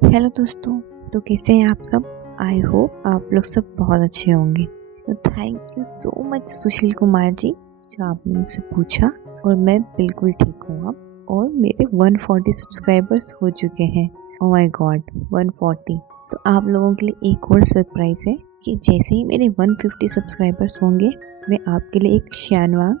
Hello दोस्तों। तो कैसे हैं आप सब? आई होप आप लोग सब बहुत अच्छे होंगे। तो thank you so much Sushil Kumar ji, जो आपने मुझसे पूछा। और मैं बिल्कुल ठीक हूँ अब। और मेरे 140 सब्सक्राइबर्स हो चुके हैं। Oh my God, 140। तो आप लोगों के लिए एक और सरप्राइज है कि जैसे ही मेरे 150 सब्सक्राइबर्स होंगे, मैं आपके लिए एक शानवांग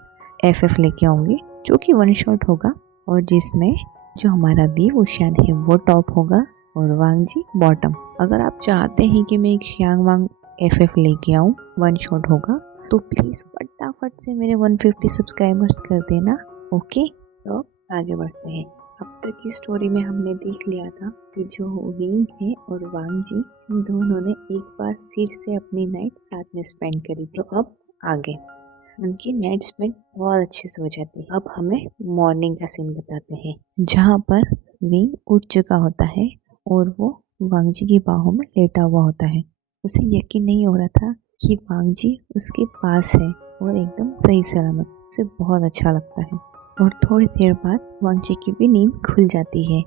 FF लेके आऊँगी, जो कि वन शॉट होगा और जिसमें जो हमारा वी वो शान है वो टॉप होगा और वांग जी बॉटम। अगर आप चाहते हैं कि मैं एक श्यांग वांग FF लेके आऊँ, वन शॉट होगा, तो प्लीज़ फटाफट से मेरे 150 सब्सक्राइबर्स कर देना। ओके, तो आगे बढ़ते हैं। अब तक की स्टोरी में हमने देख लिया था कि जो विंग है और वांग जी, इन दोनों ने एक बार फिर से अपनी नाइट साथ में स्पेंड करी थी। तो अब आगे उनकी नाइट स्पेंड बहुत अच्छे से हो जाती है। अब हमें मॉर्निंग का सीन बताते हैं, जहाँ पर विंग उठ चुका होता है और वो वांग जी की बाहों में लेटा हुआ होता है। उसे यकीन नहीं हो रहा था कि वांग जी उसके पास है और एकदम सही सलामत। उसे बहुत अच्छा लगता है। और थोड़ी देर बाद वांग जी की भी नींद खुल जाती है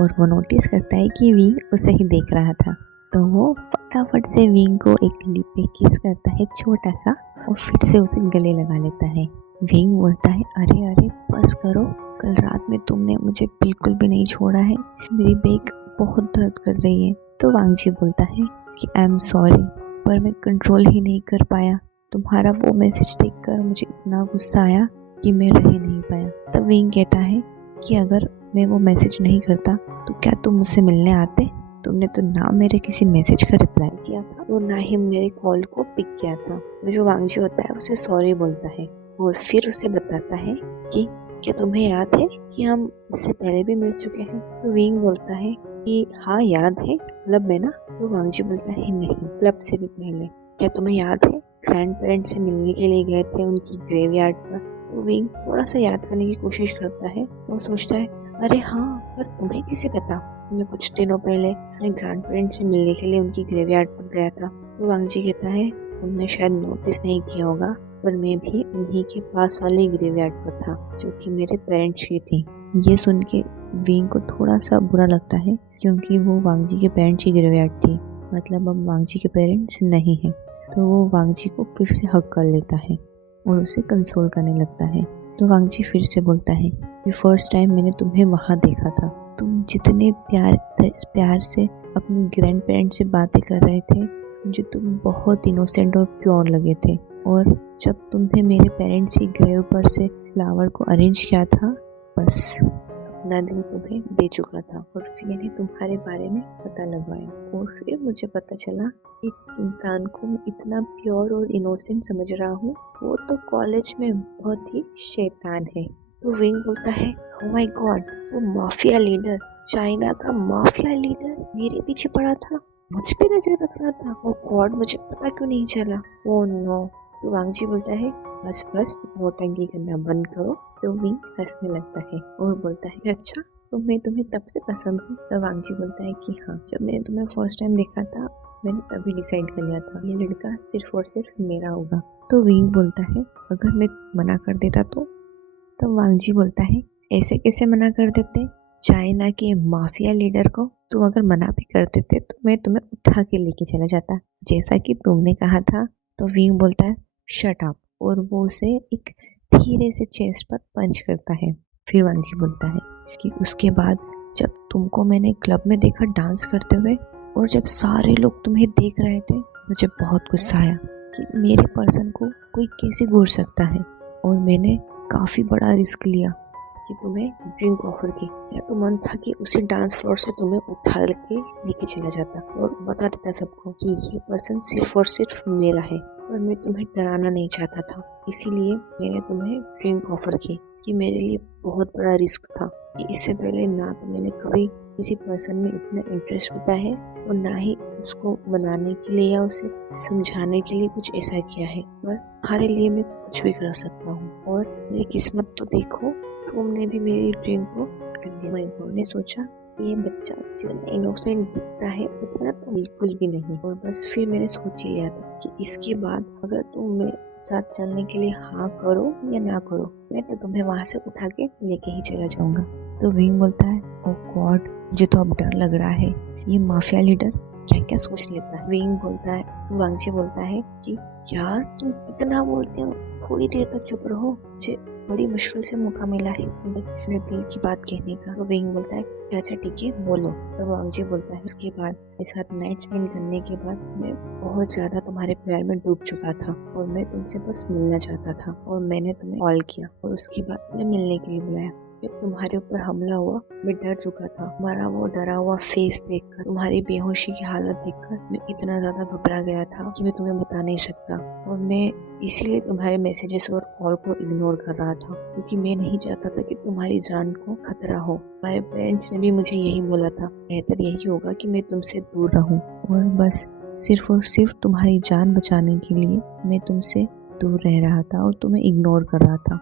और वो नोटिस करता है कि विंग उसे ही देख रहा था। तो वो फटाफट से विंग को एक लिप पे किस करता है छोटा सा और फिर से उसे गले लगा लेता है। विंग बोलता है, अरे अरे बस करो, कल रात में तुमने मुझे बिल्कुल भी नहीं छोड़ा है, मेरी बैक बहुत दर्द कर रही है। तो वांग जी बोलता है कि आई एम सॉरी, पर मैं कंट्रोल ही नहीं कर पाया। तुम्हारा वो मैसेज देखकर मुझे इतना गुस्सा आया कि मैं रह नहीं पाया। तब विंग कहता है कि अगर मैं वो मैसेज नहीं करता तो क्या तुम मुझसे मिलने आते? तुमने तो ना मेरे किसी मैसेज का रिप्लाई किया था और ना ही मेरे कॉल को पिक किया था। तो जो वांग जी होता है उसे सॉरी बोलता है और फिर उसे बताता है कि क्या तुम्हें याद है कि हम इससे पहले भी मिल चुके हैं? तो विंग बोलता है कि हाँ याद है, क्लब में ना। तो वांग जी बोलता है नहीं, क्लब से भी पहले। क्या तुम्हें याद है ग्रैंड पेरेंट्स से मिलने के लिए गए थे उनकी ग्रेवयार्ड पर? तो विंग थोड़ा सा याद करने की कोशिश करता है और सोचता है, अरे हाँ, पर तुम्हें कैसे पता? मैं कुछ दिनों पहले अपने ग्रैंड पेरेंट्स से मिलने के लिए उनकी ग्रेवयार्ड पर गया था। तो वांग जी कहता है, तुमने शायद नोटिस नहीं किया होगा, पर मैं भी उन्हीं के पास वाले ग्रेवयार्ड पर था जो कि मेरे पेरेंट्स की थी। ये सुन के विंग को थोड़ा सा बुरा लगता है, क्योंकि वो वांग जी के पेरेंट्स की ग्रेवयार्ड थी, मतलब अब वांग जी के पेरेंट्स नहीं हैं। तो वो वांग जी को फिर से हक कर लेता है और उसे कंसोल करने लगता है। तो वांग जी फिर से बोलता है कि फर्स्ट टाइम मैंने तुम्हें वहाँ देखा था, तुम जितने प्यार से अपने ग्रैंड पेरेंट्स से बातें कर रहे थे, मुझे तुम बहुत इनोसेंट और प्योर लगे थे। और जब तुमने मेरे पेरेंट्स की ग्रेव पर से फ्लावर को अरेंज किया था, बस अपना दिल तुम्हें दे चुका था। और फिर मैंने तुम्हारे बारे में पता लगवाया और फिर मुझे पता चला इस इंसान को मैं इतना प्योर और इनोसेंट समझ रहा हूँ, वो तो कॉलेज में बहुत ही शैतान है। तो विंग बोलता है, ओह माय गॉड, वो माफिया लीडर, चाइना का माफिया लीडर मेरे पीछे पड़ा था, मुझ पे नजर रख रहा था। ओह गॉड, मुझे पता क्यों नहीं चला? Oh no. तो वांग जी बोलता है, बस बस नौटंकी करना बंद करो। तो विंग हंसने लगता है और बोलता है, अच्छा तो मैं तुम्हें तब से पसंद हूँ? तो वांग जी बोलता है कि हाँ, जब मैंने तुम्हें फर्स्ट टाइम देखा था मैंने तभी डिसाइड कर लिया था ये लड़का सिर्फ और सिर्फ मेरा होगा। तो विंग बोलता है, अगर मैं मना कर देता तो वांग जी बोलता है, ऐसे कैसे मना कर देते? चाइना के माफिया लीडर को तुम अगर मना भी कर देते तो मैं तुम्हें उठा के लेके चला जाता, जैसा कि तुमने कहा था। तो विंग बोलता है, शट अप, और वो उसे एक धीरे से चेस्ट पर पंच करता है। फिर वांग जी बोलता है कि उसके बाद जब तुमको मैंने क्लब में देखा डांस करते हुए और जब सारे लोग तुम्हें देख रहे थे, मुझे बहुत गुस्सा आया कि मेरे पर्सन को कोई कैसे घूर सकता है। और मैंने काफ़ी बड़ा रिस्क लिया कि तुम्हें ड्रिंक ऑफर की। मेरा तो मन था कि उसी डांस फ्लोर से तुम्हें उठा के लेके चला जाता और बता देता सबको कि ये पर्सन सिर्फ और सिर्फ मेरा है, और मैं तुम्हें डराना नहीं चाहता था, इसीलिए मैंने तुम्हें ड्रिंक ऑफर की। कि मेरे लिए बहुत बड़ा रिस्क था कि इससे पहले ना तो मैंने कभी किसी पर्सन में इतना इंटरेस्ट होता है और ना ही उसको मनाने के लिए या उसे समझाने के लिए कुछ ऐसा किया है, पर तुम्हारे लिए मैं कुछ भी कर सकता हूँ। और मेरी किस्मत तो देखो, तुमने भी मेरी ड्रीम को कर दिया। मैंने सोचा कि ये बच्चा जितना इनोसेंट दिखता है उतना तो बिल्कुल भी नहीं। और बस फिर मैंने सोच ही लिया था कि इसके बाद अगर तुम मेरे साथ चलने के लिए हाँ करो या ना करो, मैं तो तुम्हें वहाँ से उठा के लेके ही चला जाऊंगा। तो विंग बोलता है, ओह गॉड, मुझे तो अब डर लग रहा है ये माफिया लीडर क्या क्या सोच लेता है। विंग बोलता है, वांगची बोलता है कि यार तुम इतना बोलते हो, थोड़ी देर तक चुप रहो, मुझे बड़ी मुश्किल से मौका मिला है अपने दिल की बात कहने का। तो विंग बोलता है अच्छा ठीक है बोलो। तो वांगची बोलता है उसके बाद मेरे साथ नाइट स्पेंड करने के बाद मैं बहुत ज्यादा तुम्हारे प्यार में डूब चुका था और मैं तुमसे बस मिलना चाहता था और मैंने तुम्हें कॉल किया और उसके बाद तुम्हें मिलने के लिए बुलाया। जब तुम्हारे ऊपर हमला हुआ मैं डर चुका था। तुम्हारा वो डरा हुआ फेस देखकर, तुम्हारी बेहोशी की हालत देखकर मैं इतना ज्यादा घबरा गया था कि मैं तुम्हें बता नहीं सकता और मैं इसीलिए तुम्हारे मैसेजेस और कॉल को इग्नोर कर रहा था क्योंकि मैं नहीं चाहता था कि तुम्हारी जान को खतरा हो। तुम्हारे पेरेंट्स ने भी मुझे यही बोला था, बेहतर यही होगा कि मैं तुमसे दूर रहूं और बस सिर्फ और सिर्फ तुम्हारी जान बचाने के लिए मैं तुमसे दूर रह रहा था और तुम्हें इग्नोर कर रहा था।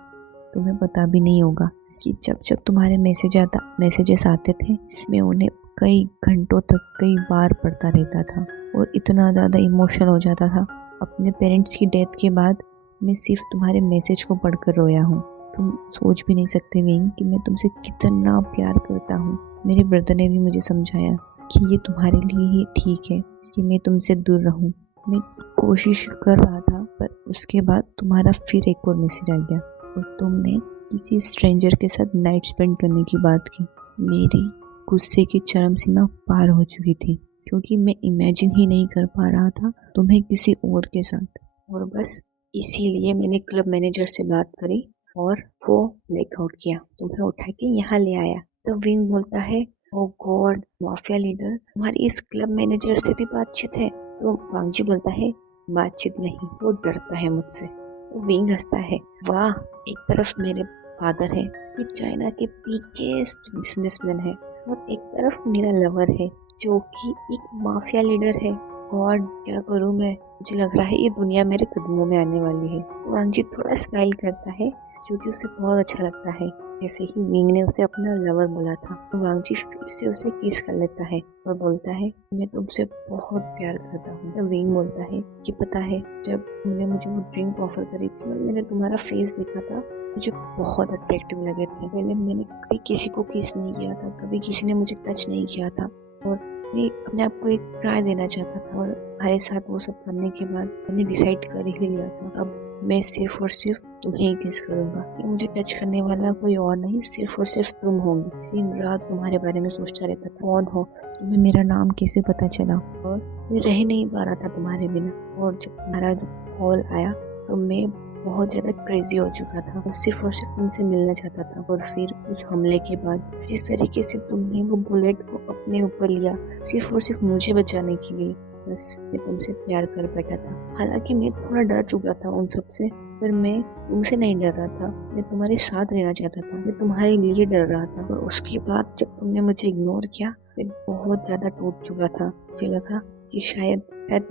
तुम्हें पता भी नहीं होगा कि जब जब तुम्हारे मैसेजेस आते थे मैं उन्हें कई घंटों तक कई बार पढ़ता रहता था और इतना ज़्यादा इमोशनल हो जाता था। अपने पेरेंट्स की डेथ के बाद मैं सिर्फ तुम्हारे मैसेज को पढ़कर रोया हूँ। तुम सोच भी नहीं सकते विंग कि मैं तुमसे कितना प्यार करता हूँ। मेरे ब्रदर ने भी मुझे समझाया कि ये तुम्हारे लिए ही ठीक है कि मैं तुमसे दूर रहूँ। मैं कोशिश कर रहा था पर उसके बाद तुम्हारा फिर एक और मैसेज आ गया और तुमने किसी स्ट्रेंजर के साथ नाइट स्पेंड करने की बात की। मेरी गुस्से की चरम सीमा पार हो चुकी थी क्योंकि मैं इमेजिन ही नहीं कर पा रहा था तुम्हें किसी और के साथ। और बस इसीलिए मैंने क्लब मैनेजर से बात करी और वो ब्लैकआउट किया, तुम्हें उठा के यहाँ ले आया। तो विंग बोलता है ओ गॉड माफिया लीडर तुम्हारी इस क्लब मैनेजर से भी बातचीत है। तो वांगजी बोलता है बातचीत नहीं, वो डरता है मुझसे। तो विंग हंसता है, वाह एक तरफ मेरे फादर है जो चाइना के बिगेस्ट बिजनेसमैन है और एक तरफ मेरा लवर है जो कि एक माफिया लीडर है। गॉड क्या करूं मैं, मुझे लग रहा है ये दुनिया मेरे कदमों में आने वाली है। वांगजी थोड़ा स्माइल करता है क्योंकि उसे बहुत अच्छा लगता है जैसे ही विंग ने उसे अपना लवर बोला था। तो वांगजी फिर से उसे किस कर लेता है और बोलता है मैं तुमसे बहुत प्यार करता हूँ। तो विंग बोलता है कि पता है जब तुमने मुझे वो ड्रिंक ऑफर करी थी और मैंने तुम्हारा फेस देखा था मुझे बहुत अट्रैक्टिव लगे थे। पहले मैंने कभी किसी को किस नहीं किया था, कभी किसी ने मुझे टच नहीं किया था और मैं अपने आप को एक ट्राई देना चाहता था और तुम्हारे साथ वो सब करने के बाद मैंने डिसाइड कर ही लिया था अब मैं सिर्फ और सिर्फ तुम्हें ही किस करूंगा कि मुझे टच करने वाला कोई और नहीं, सिर्फ और सिर्फ तुम होगी। दिन रात तुम्हारे बारे में सोचता रहता था, कौन हो, तुम्हें मेरा नाम कैसे पता चला और मैं रह नहीं पा रहा था तुम्हारे बिना। और जब तुम्हारा कॉल आया तो मैं बहुत ज़्यादा क्रेजी हो चुका था और सिर्फ तुमसे मिलना चाहता था। और फिर उस हमले के बाद जिस तरीके से तुमने वो बुलेट को अपने ऊपर लिया सिर्फ और सिर्फ मुझे बचाने के लिए, बस मैं तुमसे प्यार कर बैठा था। हालांकि मैं थोड़ा डर चुका था उन सब से, पर मैं तुमसे नहीं डर रहा था, मैं तुम्हारे साथ रहना चाहता था, मैं तुम्हारे लिए डर रहा था। और उसके बाद जब तुमने मुझे इग्नोर किया मैं बहुत ज़्यादा टूट चुका था। मुझे लगा कि शायद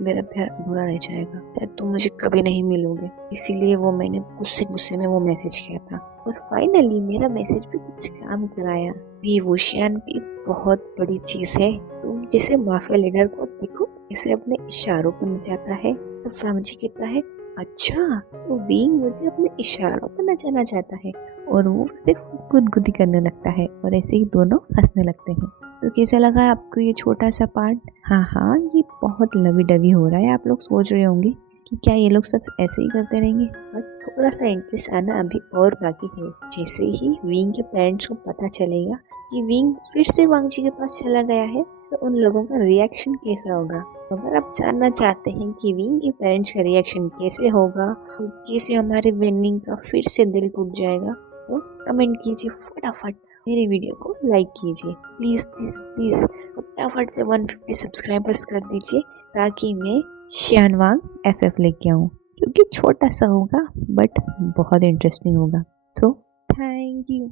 मेरा प्यार अधूरा रह जाएगा, शायद तुम मुझे कभी नहीं मिलोगे। इसीलिए वो मैंने गुस्से में वो मैसेज किया था और फाइनली मेरा मैसेज भी कुछ काम कराया। विवोशियन भी बहुत बड़ी चीज है। तुम जैसे माफिया लीडर को देखो इसे अपने इशारों पर नचाता है तो वांगजी कहता है अच्छा तो विंग मुझे अपने इशारों पर नचाना चाहता है और वो सिर्फ गुदगुदी करने लगता है और ऐसे ही दोनों हंसने लगते हैं। तो कैसा लगा आपको ये छोटा सा पार्ट? हाँ ये बहुत लवी डवी हो रहा है। आप लोग सोच रहे होंगे कि क्या ये लोग सब ऐसे ही करते रहेंगे, बट थोड़ा सा इंटरेस्ट आना अभी और बाकी है। जैसे ही विंग के पेरेंट्स को पता चलेगा कि विंग फिर से वांगजी के पास चला गया है तो उन लोगों का रिएक्शन कैसा होगा। अगर आप जानना चाहते हैं कि विंग के पेरेंट्स का रिएक्शन कैसे होगा, कैसे हमारे विनिंग का फिर से दिल टूट जाएगा, तो कमेंट कीजिए फटाफट, मेरे वीडियो को लाइक कीजिए प्लीज़ प्लीज़ प्लीज़, फटाफट से 150 सब्सक्राइबर्स कर दीजिए ताकि मैं शियानवांग FF लेके आऊँ, क्योंकि छोटा सा होगा बट बहुत इंटरेस्टिंग होगा। So thank you.